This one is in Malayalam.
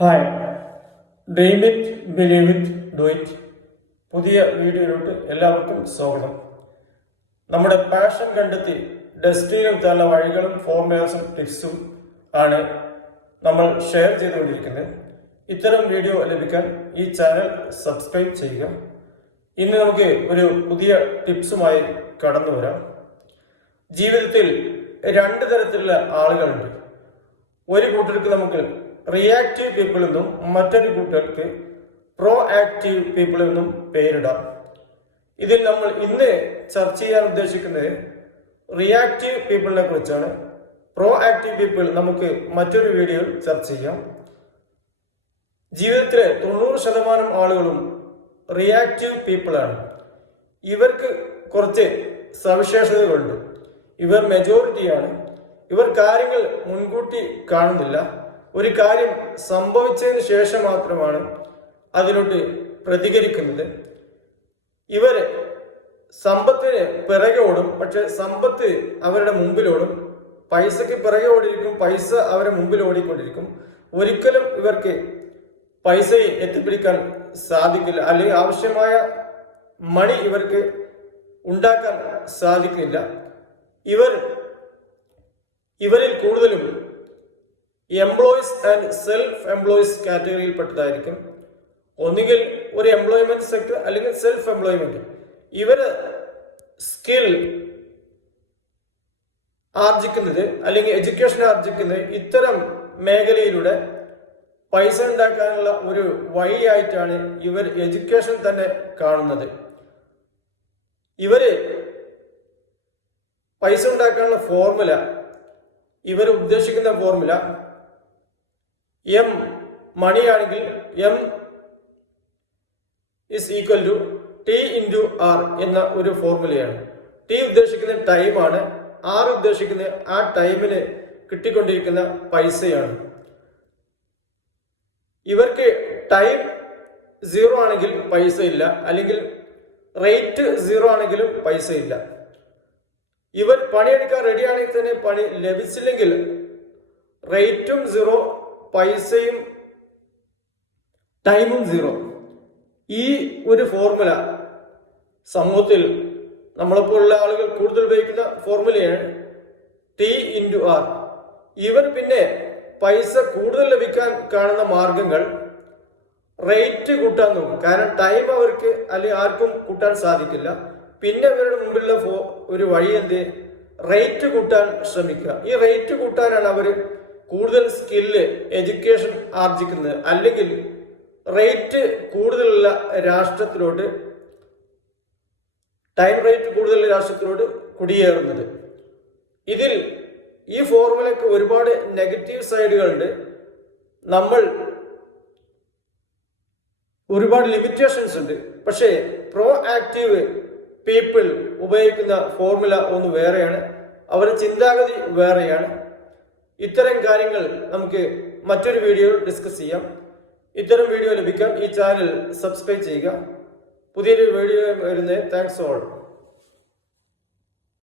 Hi dream it believe it do it പുതിയ വീഡിയോയിലോട്ട് എല്ലാവർക്കും സ്വാഗതം. നമ്മുടെ പാഷൻ കണ്ടെത്തി ഡെസ്റ്റിനും ഡെസ്റ്റിനിയിലെത്താനുള്ള വഴികളും ഫോർമുലാസും ടിപ്സും ആണ് നമ്മൾ ഷെയർ ചെയ്തുകൊണ്ടിരിക്കുന്നത്. ഇത്തരം വീഡിയോ ലഭിക്കാൻ ഈ ചാനൽ സബ്സ്ക്രൈബ് ചെയ്യുക. ഇന്ന് നമുക്ക് ഒരു പുതിയ ടിപ്സുമായി കടന്നു വരാം. ജീവിതത്തിൽ രണ്ട് തരത്തിലുള്ള ആളുകളുണ്ട്. ഒരു കൂട്ടർക്ക് നമുക്ക് റിയാക്റ്റീവ് പീപ്പിൾ എന്നും മറ്റൊരു കൂട്ടർക്ക് പ്രോ ആക്റ്റീവ് പീപ്പിൾ എന്നും പേരിടാം. ഇതിൽ നമ്മൾ ഇന്ന് ചർച്ച ചെയ്യാൻ ഉദ്ദേശിക്കുന്നത് റിയാക്റ്റീവ് പീപ്പിളിനെ കുറിച്ചാണ്. പ്രോ ആക്റ്റീവ് പീപ്പിൾ നമുക്ക് മറ്റൊരു വീഡിയോയിൽ ചർച്ച ചെയ്യാം. ജീവിതത്തിലെ തൊണ്ണൂറ് ശതമാനം ആളുകളും റിയാക്റ്റീവ് പീപ്പിളാണ് ഇവർക്ക് കുറച്ച് സവിശേഷതകളുണ്ട്. ഇവർ മെജോറിറ്റിയാണ് ഇവർ കാര്യങ്ങൾ മുൻകൂട്ടി കാണുന്നില്ല. ഒരു കാര്യം സംഭവിച്ചതിന് ശേഷം മാത്രമാണ് അതിനോട്ട് പ്രതികരിക്കുന്നത്. ഇവർ സമ്പത്തിന് പിറകെ ഓടും പക്ഷെ സമ്പത്ത് അവരുടെ മുമ്പിലോടും പൈസക്ക് പിറകെ ഓടിയിരിക്കും പൈസ അവരെ മുമ്പിൽ ഓടിക്കൊണ്ടിരിക്കും. ഒരിക്കലും ഇവർക്ക് പൈസയെ എത്തിപ്പിടിക്കാൻ സാധിക്കില്ല അല്ലെങ്കിൽ ആവശ്യമായ മണി ഇവർക്ക് ഉണ്ടാക്കാൻ സാധിക്കില്ല. ഇവർ ഇവരിൽ കൂടുതലും എംപ്ലോയീസ് ആൻഡ് സെൽഫ് എംപ്ലോയീസ് കാറ്റഗറിയിൽപ്പെട്ടതായിരിക്കും ഒന്നുകിൽ ഒരു എംപ്ലോയ്മെന്റ് സെക്ടർ അല്ലെങ്കിൽ സെൽഫ് എംപ്ലോയ്മെന്റ് ഇവർ സ്കിൽ ആർജിക്കുന്നത് അല്ലെങ്കിൽ എഡ്യൂക്കേഷൻ ആർജിക്കുന്നത് ഇത്തരം മേഖലയിലൂടെ പൈസ ഉണ്ടാക്കാനുള്ള ഒരു വഴിയായിട്ടാണ് ഇവർ എഡ്യൂക്കേഷൻ തന്നെ കാണുന്നത്. ഇവർ പൈസ ഉണ്ടാക്കാനുള്ള ഫോർമുല ഇവർ ഉദ്ദേശിക്കുന്ന formula M മണിയാണെങ്കിൽ M is equal to T into R എന്ന ഒരു ഫോർമുലയാണ് ടി ഉദ്ദേശിക്കുന്ന ടൈമാണ് ആർ ഉദ്ദേശിക്കുന്ന ആ ടൈമിന് കിട്ടിക്കൊണ്ടിരിക്കുന്ന പൈസയാണ്. ഇവർക്ക് ടൈം സീറോ ആണെങ്കിൽ പൈസ ഇല്ല അല്ലെങ്കിൽ റേറ്റ് സീറോ ആണെങ്കിലും പൈസ ഇല്ല ഇവർ പണിയെടുക്കാൻ റെഡിയാണെങ്കിൽ തന്നെ പണി ലഭിച്ചില്ലെങ്കിൽ റേറ്റും സീറോ പൈസയും ടൈമും സീറോ ഈ ഒരു ഫോർമുല സമൂഹത്തിൽ നമ്മളെപ്പോലുള്ള ആളുകൾ കൂടുതൽ ഉപയോഗിക്കുന്ന ഫോർമുലയാണ് ടി ഇന്റു ആർ ഇവർ പിന്നെ പൈസ കൂടുതൽ ലഭിക്കാൻ കാണുന്ന മാർഗങ്ങൾ റേറ്റ് കൂട്ടാൻ നോക്കും. കാരണം ടൈം അവർക്ക് അല്ലെങ്കിൽ ആർക്കും കൂട്ടാൻ സാധിക്കില്ല. പിന്നെ അവരുടെ മുമ്പിലുള്ള ഒരു വഴി എന്ത്? റേറ്റ് കൂട്ടാൻ ശ്രമിക്കുക. ഈ റേറ്റ് കൂട്ടാനാണ് അവർ കൂടുതൽ സ്കില്ല് എഡ്യൂക്കേഷൻ ആർജിക്കുന്നത് അല്ലെങ്കിൽ റേറ്റ് കൂടുതലുള്ള രാഷ്ട്രത്തിലോട്ട് ടൈം റേറ്റ് കൂടുതലുള്ള രാഷ്ട്രത്തിലോട്ട് കുടിയേറുന്നത്. ഇതിൽ ഈ ഫോർമുലയ്ക്ക് ഒരുപാട് നെഗറ്റീവ് സൈഡുകളുണ്ട് നമ്മൾ ഒരുപാട് ലിമിറ്റേഷൻസ് ഉണ്ട്. പക്ഷേ പ്രോ ആക്റ്റീവ് പീപ്പിൾ ഉപയോഗിക്കുന്ന ഫോർമുല ഒന്ന് വേറെയാണ്. അവരുടെ ചിന്താഗതി വേറെയാണ്. ഇത്തരം കാര്യങ്ങൾ നമുക്ക് മറ്റൊരു വീഡിയോ ഡിസ്കസ് ചെയ്യാം. ഇത്തരം വീഡിയോ ലഭിക്കാൻ ഈ ചാനൽ സബ്സ്ക്രൈബ് ചെയ്യുക. പുതിയൊരു വീഡിയോ വരുന്നത് താങ്ക്സ് ഓൾ